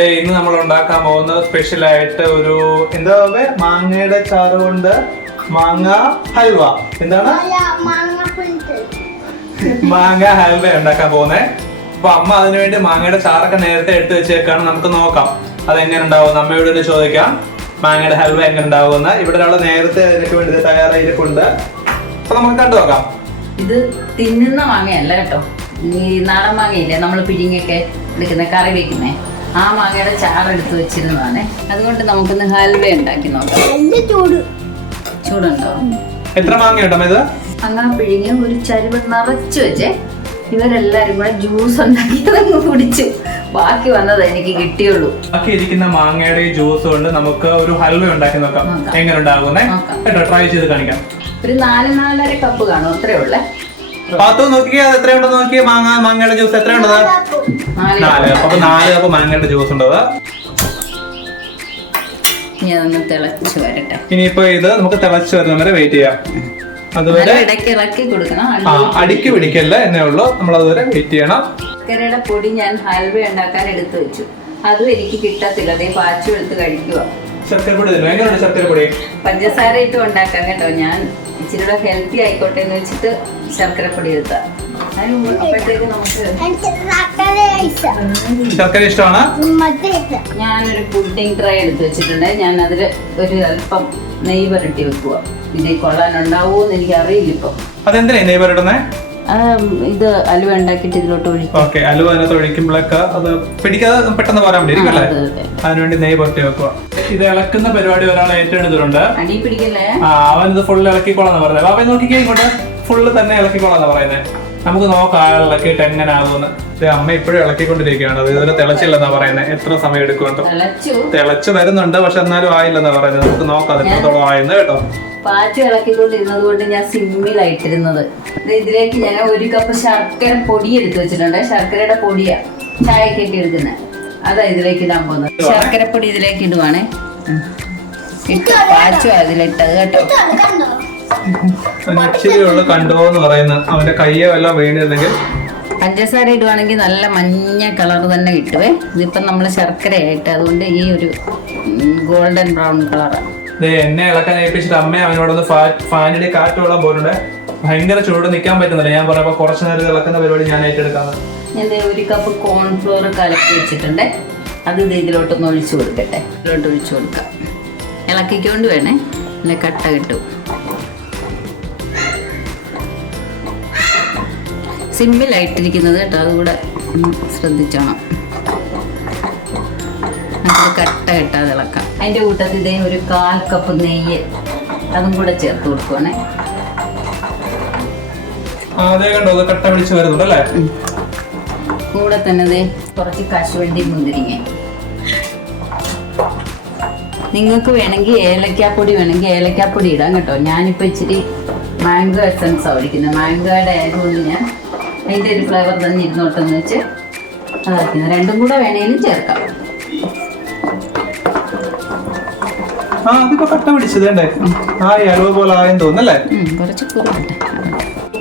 ഇന്ന് നമ്മൾ ഉണ്ടാക്കാൻ പോകുന്നത് സ്പെഷ്യൽ ആയിട്ട് ഒരു എന്താ മാങ്ങയുടെ ചാറ് കൊണ്ട് മാങ്ങ ഹൽവ. എന്താണ്? മാങ്ങ ഹൽവ ഉണ്ടാക്കാൻ പോകുന്നത് അപ്പൊ അമ്മ അതിനുവേണ്ടി മാങ്ങയുടെ ചാറൊക്കെ നേരത്തെ എടുത്ത് വെച്ചേക്കാണ്. നമുക്ക് നോക്കാം. അതെങ്ങനെ ഉണ്ടാവും? അമ്മയോട് തന്നെ ചോദിക്കാം. മാങ്ങയുടെ ഹൽവ എങ്ങനെ ഉണ്ടാവുമെന്ന്. ഇവിടെ ഒരാൾ നേരത്തെ അതിനൊക്കെ വേണ്ടി തയ്യാറായിരിപ്പുണ്ട് അപ്പൊ നമുക്ക് കണ്ടു നോക്കാം. ഇത് തിന്നുന്ന മാങ്ങയല്ല കേട്ടോ. ഈ നാടൻ മാങ്ങയില്ലേ? നമ്മൾ പിഴിങ്ങൊക്കെ എടുക്കുന്ന കറി വെക്കുന്നേ. ആ മാങ്ങയുടെ ചാറെടുത്ത് വെച്ചിരുന്നതാണ്. അതുകൊണ്ട് നമുക്കൊന്ന് ഹൽവ ഉണ്ടാക്കി നോക്കാം. ചൂട്. ചൂടുണ്ടോ? എത്ര മാങ്ങ ഇത്? അങ്ങനെ പിഴിഞ്ഞ് ഒരു ചരിവ് നിറച്ച് വെച്ചേ. ഇവരെല്ലാരും കൂടെ ജ്യൂസ് ഉണ്ടാക്കിയതങ്ങ് കുടിച്ചു. ബാക്കി വന്നത് എനിക്ക് കിട്ടിയുള്ളൂ. ബാക്കി ഇരിക്കുന്ന മാങ്ങയുടെ ജ്യൂസ് കൊണ്ട് നമുക്ക് ഒരു ഹൽവ ഉണ്ടാക്കി നോക്കാം. നോക്കാം. എങ്ങനെ ഉണ്ടാകുന്നേ? കേട്ടോ ട്രൈ ചെയ്ത് കാണിക്കാം. ഒരു നാല് നാലര കപ്പ് കാണും അത്രേ ഉള്ളേ. പാത്തു നോക്കിയാ അത് എത്രയുണ്ടെന്ന് നോക്കിയേ മാങ്ങ മാങ്ങയുടെ ജ്യൂസ് എത്രയുണ്ടത്? നാല്. നാല്. കപ്പ് അപ്പൊ നാല് കപ്പ് മാങ്ങയുടെ ജ്യൂസ് ഉണ്ടത്. തിളച്ച് വരട്ടെ. ഇനിയിപ്പോ ഇത് നമുക്ക് തിളച്ചു വരുന്ന വരെ വെയിറ്റ് ചെയ്യാം. അതുവരെ ഇളക്കി കൊടുക്കണം. ആ അടിക്ക് പിടിക്കല്ല? എന്നേ ഉള്ളൂ. നമ്മൾ അതുവരെ വെയിറ്റ് ചെയ്യണം. ശർക്കരയുടെ പൊടി ഞാൻ ഹൽവ ഉണ്ടാക്കാൻ എടുത്തു വെച്ചു. അതും എനിക്ക് കിട്ടത്തില്ല. അതേ പാച്ചു എടുത്ത് കഴിക്കുക. ശർക്കര പൊടി തരും എങ്ങനെയുണ്ട് ശർക്കരപ്പൊടി? പഞ്ചസാര ഇട്ട് ഉണ്ടാക്കാം കേട്ടോ ഞാൻ. ഇച്ചിരി കൂടെ ഹെൽത്തി ആയിക്കോട്ടെ എന്ന് വെച്ചിട്ട് ശർക്കരപ്പൊടി എടുത്താ. ശർക്കര ഇഷ്ടമാണ്? ഞാനൊരു പുഡിംഗ് ട്രൈ എടുത്ത് വെച്ചിട്ടുണ്ട്. ഞാൻ അതിൽ ഒരു അല്പം നെയ്യ് പുരട്ടി വെക്കുക ഇത് കൊള്ളാനുണ്ടാവൂന്ന് എനിക്ക് അറിയില്ല ഇപ്പം. അതെന്തിനാ നെയ്യ് ഇടുന്നേ ഇത് അലുവ ഉണ്ടാക്കിയിട്ട് ഇതിലോട്ട് ഒഴിക്കും. ഓക്കെ അലുവ അതിനകത്ത് ഒഴിക്കുമ്പോഴൊക്കെ അത് പിടിക്കാതെ പെട്ടെന്ന് പോരാൻ വേണ്ടി അല്ലേ. അതിനുവേണ്ടി നെയ്യ് പൊട്ടി വെക്കുക. ഇത് ഇളക്കുന്ന പരിപാടി ഒരാൾ ഏറ്റെടുത്തിട്ടുണ്ട് അവൻ ഇത് ഫുള്ള് ഇളക്കിക്കോളാന്ന് പറഞ്ഞത് അപ്പൊ നോക്കിക്കേ ഇങ്ങോട്ട്. ഫുള്ള് തന്നെ ഇളക്കിക്കോളാന്ന് പറയുന്നത് നമുക്ക് നോക്കാം ആ ഇളക്കിയിട്ട് എങ്ങനെ ആകുമെന്ന് ഇത് അമ്മ ഇപ്പോഴും ഇളക്കിക്കൊണ്ടിരിക്കുകയാണ്. അത് ഇതുവരെ തിളച്ചില്ലെന്നാ പറയുന്നത് എത്ര സമയം എടുക്കുന്നുണ്ടോ തിളച്ചു. തിളച്ച് വരുന്നുണ്ട് പക്ഷെ എന്നാലും ആയില്ലെന്നാ പറയുന്നത്. നമുക്ക് നോക്കാം അത് എത്രത്തോളം ആയെന്ന് കേട്ടോ. പാച്ച് ഇളക്കിക്കൊണ്ടിരുന്നത് കൊണ്ട് ഞാൻ സിമ്മിലായിട്ടിരുന്നത്. ദേ ഇതിലേക്ക് ഞാൻ ഒരു കപ്പ് ശർക്കര പൊടി എടുത്തു വെച്ചിട്ടുണ്ട്. ശർക്കരയുടെ പൊടിയാ ചായക്കൊക്കെ എടുക്കുന്നത് അതാ ഇതിലേക്ക് ഇടാൻ പോകുന്നത്. ശർക്കര പൊടി ഇതിലേക്ക് ഇടുവാണേ. പാച്ചു അതിലിട്ടത് കേട്ടോ. ഇച്ചിരി കണ്ടോ എന്ന് പറയുന്നത് അവന്റെ കയ്യോ എല്ലാം വീണിരുന്നെങ്കിൽ പഞ്ചസാര ഇടുവാണെങ്കിൽ നല്ല മഞ്ഞ കളർ തന്നെ കിട്ടുവേ. ഇതിപ്പം നമ്മൾ ശർക്കരയായിട്ട് അതുകൊണ്ട് ഈ ഒരു ഗോൾഡൻ ബ്രൗൺ കളറാണ് എന്നെ ഇളക്കാൻ ഏൽപ്പിച്ചിട്ട് അമ്മ അവനോടൊന്ന് ഫാനിന്റെ കാറ്റ് വെള്ളം പോലുണ്ട് ഭയങ്കര ചൂട് നിൽക്കാൻ പറ്റുന്നില്ല. ഞാൻ പറഞ്ഞപ്പോ കുറച്ച് നേരം ഇളക്കുന്ന പരിപാടി ഞാൻ ഏറ്റെടുക്കാന്ന്. ഞാൻ ഒരു കപ്പ് കോൺഫ്ലോർ കലക്കി വെച്ചിട്ടുണ്ട്. അത് ഇത് ഇതിലോട്ടൊന്ന് ഒഴിച്ചു കൊടുക്കട്ടെ. ഇതിലോട്ട് ഒഴിച്ചു കൊടുക്കാം. ഇളക്കിക്കൊണ്ട് വേണേ. അല്ലെ കട്ട കിട്ടും. സിമ്പിളായിട്ടിരിക്കുന്നത് കേട്ടോ അതുകൂടെ ശ്രദ്ധിച്ചോണം. നമുക്ക് കട്ട കെട്ടാതെ ഇളക്കാം അതിന്റെ കൂട്ടത്തിൽ ഇതേ ഒരു കാൽ കപ്പ് നെയ്യ് അതും കൂടെ ചേർത്ത് കൊടുക്കുവാണേ. ആ, അതേ കണ്ടോ കട്ട പിടിച്ച് കൂടെ തന്നെ ദേ കുറച്ച് കശുവണ്ടി മുന്തിരിങ്ങ. നിങ്ങൾക്ക് വേണമെങ്കിൽ ഏലക്കാപ്പൊടി വേണമെങ്കിൽ ഏലക്കാപ്പൊടി ഇടാം കേട്ടോ. ഞാനിപ്പോൾ ഇച്ചിരി മാംഗോ എസൻസ് ഒഴിക്കുന്നത്. മാംഗോയുടെ ആയതുകൊണ്ട് ഞാൻ അതിന്റെ ഒരു ഫ്ലേവർ തന്നെ ഇരുന്നോട്ടെന്ന് വെച്ച് അതാക്കുന്നത് രണ്ടും കൂടെ വേണേലും ചേർക്കാം. ആ അതിപ്പോ കട്ട പിടിച്ചതേണ്ടേ ആ അലുവ പോലെ ആയെന്ന് തോന്നല്ലേ കുറച്ച്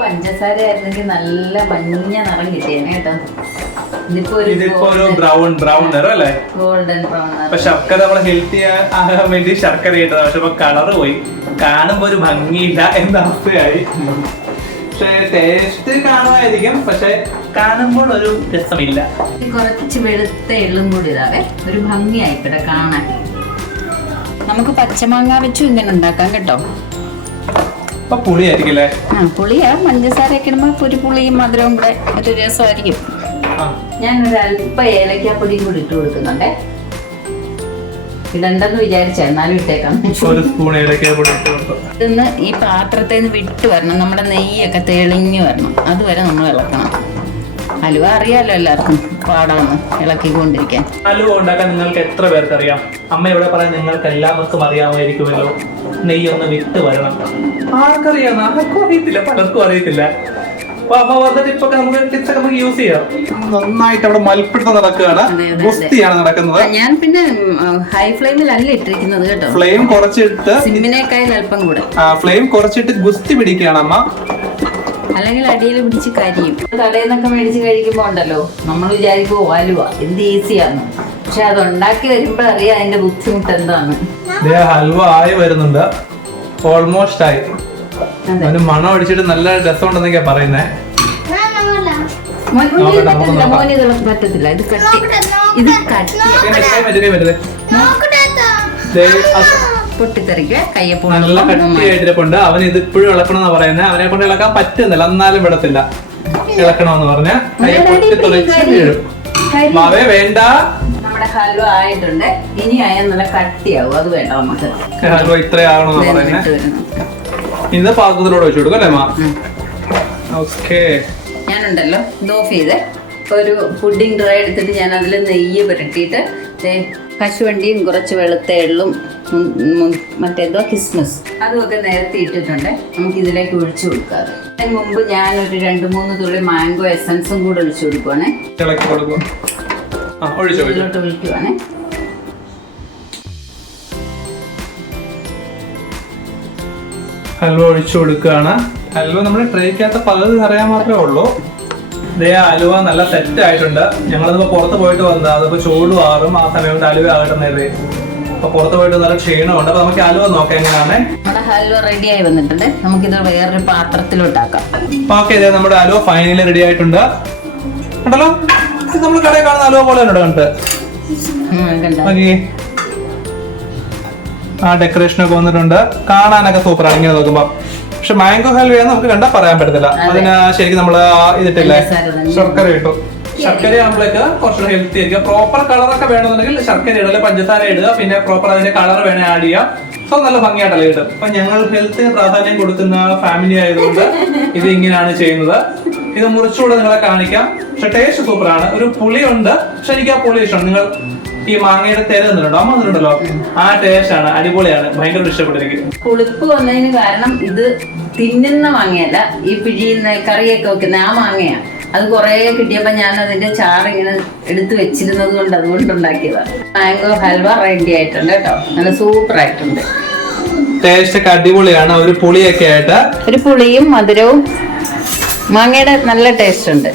പഞ്ചസാര ആയിരുന്നെങ്കിൽ നല്ല മഞ്ഞ നിറം കിട്ടിയേനെ കേട്ടോ. ഇതിപ്പോ ഒരു ബ്രൗൺ ബ്രൗൺ നിറം അല്ലേ? ഗോൾഡൻ ബ്രൗൺ അപ്പൊ ശർക്കര നമ്മൾ ഹെൽത്തി ആകാൻ വേണ്ടി ശർക്കര ഇട്ടത്. പക്ഷെ കളർ പോയി. കാണുമ്പോ ഒരു ഭംഗിയില്ല എന്ന അവസ്ഥയായി. പക്ഷെ ടേസ്റ്റ് കാണുമായിരിക്കും. പക്ഷെ കാണുമ്പോൾ ഒരു രസമില്ല. കുറച്ച് വെളുത്ത എള്ളും കൂടി ഇതാവേ ഒരു ഭംഗിയായിക്കട്ടെ കാണാൻ. നമുക്ക് പച്ചമാങ്ങ വെച്ചും ഇങ്ങനെ ഉണ്ടാക്കാം കേട്ടോ. അപ്പൊ പുളിയായിരിക്കും അല്ലേ? ആ പുളിയാ. പഞ്ചസാരയൊക്കെ ഇടുമ്പോ ഒരു പുളിയും മധുരവും കൂടെ ഒരു രസമായിരിക്കും. ഞാൻ ഒരു ഏലക്കാപ്പൊടിയും കൂടി ഇട്ട് കൊടുക്കുന്നുണ്ടേ. ഇടണ്ടെന്ന് വിചാരിച്ച എന്നാലും ഇട്ടേക്കാം. ഒരു സ്പൂൺ ഏലക്ക പൊടി ഈ പാത്രത്തിൽ നിന്ന് വിട്ട് വരണം. നമ്മുടെ നെയ്യൊക്കെ തെളിഞ്ഞു വരണം. അതുവരെ നമ്മൾ ഇളക്കണം. അലുവ അറിയാലോ എല്ലാവർക്കും പാടാണ് ഇളക്കിക്കൊണ്ടിരിക്കാൻ. അലുവ ഉണ്ടാക്കാൻ നിങ്ങൾക്ക് എത്ര പേർക്ക് അറിയാം അമ്മ ഇവിടെ പറയാൻ നിങ്ങൾക്ക് എല്ലാവർക്കും അറിയാമായിരിക്കുമല്ലോ. നെയ്യൊന്ന് വിട്ട് വരണം. ആർക്കറിയാം? ആർക്കും അറിയത്തില്ല. പലർക്കും അറിയത്തില്ല. നമുക്ക് ടിപ്സ് നമുക്ക് യൂസ് ചെയ്യാം. നന്നായിട്ട് അവിടെ മൽപ്പിടുത്തം നടക്കുകയാണ്. ഗുസ്തിയാണ് നടക്കുന്നത്. ഞാൻ പിന്നെ ഹൈ ഫ്ലെയിമിലല്ല ഇട്ടിരിക്കുന്നത് കേട്ടോ. ഫ്ലെയിം കുറച്ചിട്ട് സിമ്മിനേക്കാൾ അല്പം കൂടെ. ഫ്ലെയിം കുറച്ചിട്ട് ഗുസ്തി പിടിക്കുകയാണ് അമ്മ. അല്ലെങ്കിൽ അടിയിൽ പിടിച്ച് കരിയും. കടയിൽ നിന്നൊക്കെ മേടിച്ച് കഴിക്കുമ്പോൾ ഉണ്ടല്ലോ നമ്മൾ വിചാരിക്കുമോ അലുവ എന്ത് ഈസിയാന്ന് പക്ഷെ അത് ഉണ്ടാക്കി വരുമ്പോൾ അറിയാം അതിന്റെ ബുദ്ധിമുട്ട് എന്താണ്. ഹൽവ ആയി വരുന്നുണ്ട്. ഓൾമോസ്റ്റ് ആയി. അവന് മണം അടിച്ചിട്ട് നല്ല രസമുണ്ടെന്നൊക്കെയാ പറയുന്നേ. പറ്റത്തില്ല ഇത് ഇത് കട്ടി കട്ടി. നല്ല കട്ടിയായിട്ടിരിപ്പുണ്ട് അവൻ ഇത് ഇപ്പോഴും ഇളക്കണമെന്നാ പറയുന്നത് അവനെ കൊണ്ട് ഇളക്കാൻ പറ്റുന്നില്ല. എന്നാലും വിടത്തില്ല. ഇളക്കണമെന്ന് പറഞ്ഞ കൈ പൊട്ടി തുളച്ച് വീഴും. മാവേ വേണ്ട. നമ്മുടെ ഹൽവ ആയിട്ടുണ്ട്. ഇനി അയാൾ നല്ല കട്ടിയാവും. അത് വേണ്ട നമുക്ക്. ഹൽവ ഇത്രയാവണമെന്നാ ദേ പറയുന്നത് ഇത് പാകത്തിലൂടെ വെച്ച് കൊടുക്കും അല്ലേ മാ. ഓക്കേ. ഞാനുണ്ടല്ലോ ഇത് ഓഫ് ചെയ്ത്. ഒരു പുഡിംഗ് ഡ്രൈ എടുത്തിട്ട് ഞാൻ അതിൽ നെയ്യ് പുരട്ടിയിട്ട് കശുവണ്ടിയും കുറച്ച് വെളുത്ത എള്ളും ഉം, ക്രിസ്മസ് മറ്റേതോ കിസ്മസ്. അതുമൊക്കെ നേരത്തെ ഇട്ടിട്ടുണ്ട്. നമുക്ക് ഇതിലേക്ക് ഒഴിച്ചു കൊടുക്കാം അതിന് മുമ്പ് ഞാൻ ഒരു രണ്ട് മൂന്ന് തുള്ളി മാംഗോ എസൻസും കൂടെ ഒഴിച്ചു കൊടുക്കുവാണേ. ഇളക്കി കൊടുക്കും. ആ ഒഴിച്ചു ഒഴിച്ചു. ഒഴിക്കുവാണേ. ഹൽവ ഒഴിച്ചു കൊടുക്കുകയാണ്. ഹലുവ നമ്മൾ ട്രൈ ട്രേക്കകത്ത് പകുതി അറിയാൻ മാത്രമേ ഉള്ളൂ. ഇതേ അലുവ നല്ല സെറ്റ് ആയിട്ടുണ്ട്. ഞങ്ങളിപ്പോ പുറത്ത് പോയിട്ട് വന്നാൽ അതിപ്പോ ചൂട് മാറും ആ സമയം കൊണ്ട് അലുവ ആകട്ടെ അപ്പൊ പുറത്ത് പോയിട്ട് നല്ല ക്ഷീണമുണ്ട്. അപ്പൊ നമുക്ക് അലുവ നോക്കാം എങ്ങനെയാണ് നമ്മുടെ ഹൽവ റെഡിയായി വന്നിട്ടുണ്ട്. നമുക്കിത് വേറൊരു പാത്രത്തിലോട്ടാക്കാം. അപ്പൊ ഓക്കെ ഇതേ നമ്മുടെ അലുവ ഫൈനലി റെഡി ആയിട്ടുണ്ട്. കണ്ടല്ലോ? ഇത് നമ്മൾ കടയിൽ കാണുന്ന അലുവ പോലെ ഉണ്ട്. കണ്ടിട്ട്. ആ ഡെക്കറേഷനൊക്കെ വന്നിട്ടുണ്ട്. കാണാനൊക്കെ സൂപ്പറാണ് ഇങ്ങനെ നോക്കുമ്പോ. പക്ഷെ മാംഗോ ഹൽവ നമുക്ക് കണ്ടാ പറയാൻ പറ്റത്തില്ല. അതിന് ശരിക്കും നമ്മൾ ആ ഇതിട്ടില്ലേ. ശർക്കര ഇട്ടു. ശർക്കര ആകുമ്പോഴേക്ക് കുറച്ച് ഹെൽത്തി ആയിരിക്കും. പ്രോപ്പർ കളറൊക്കെ വേണമെന്നുണ്ടെങ്കിൽ ശർക്കര ഇടുക പഞ്ചസാര ഇടുക പിന്നെ പ്രോപ്പർ അതിന്റെ കളർ വേണേ ആഡ് ചെയ്യാം സോ നല്ല ഭംഗിയായിട്ടല്ലേ കിട്ടും അപ്പൊ ഞങ്ങൾ ഹെൽത്തിന് പ്രാധാന്യം കൊടുക്കുന്ന ഫാമിലി ആയതുകൊണ്ട് ഇത് ഇങ്ങനെയാണ് ചെയ്യുന്നത്. ഇത് മുറിച്ചുകൂടെ നിങ്ങളെ കാണിക്കാം. പക്ഷെ ടേസ്റ്റ് സൂപ്പറാണ് ഒരു പുളിയുണ്ട്. പക്ഷെ എനിക്ക് ആ പുളി ഇഷ്ടമാണ്. നിങ്ങൾ ഈ മാങ്ങയുടെ തേര തന്നിട്ടുണ്ടോ അമ്മ തന്നിട്ടുണ്ടല്ലോ ആ ടേസ്റ്റ് ആണ് അടിപൊളിയാണ്. ഭയങ്കര ഇഷ്ടപ്പെട്ടിരിക്കും. പുളിപ്പ് വന്നതിന് കാരണം ഇത് തിന്നുന്ന മാങ്ങയല്ല ഈ പിഴിയുന്ന കറിയൊക്കെ വെക്കുന്ന ആ മാങ്ങയാണ് അത് കുറേ കിട്ടിയപ്പോൾ ഞാൻ അതിന്റെ ചാറ് ഇങ്ങനെ എടുത്തു വെച്ചിരുന്നത് കൊണ്ട് അതുകൊണ്ട് ഉണ്ടാക്കിയതാണ് മാംഗോ ഹൽവ റെഡി ആയിട്ടുണ്ട് കേട്ടോ. നല്ല സൂപ്പർ ആയിട്ടുണ്ട്. ടേസ്റ്റ് ഒക്കെ അടിപൊളിയാണ്. ഒരു പുളിയൊക്കെ ആയിട്ട്. ഒരു പുളിയും മധുരവും. മാങ്ങയുടെ നല്ല ടേസ്റ്റ് ഉണ്ട്.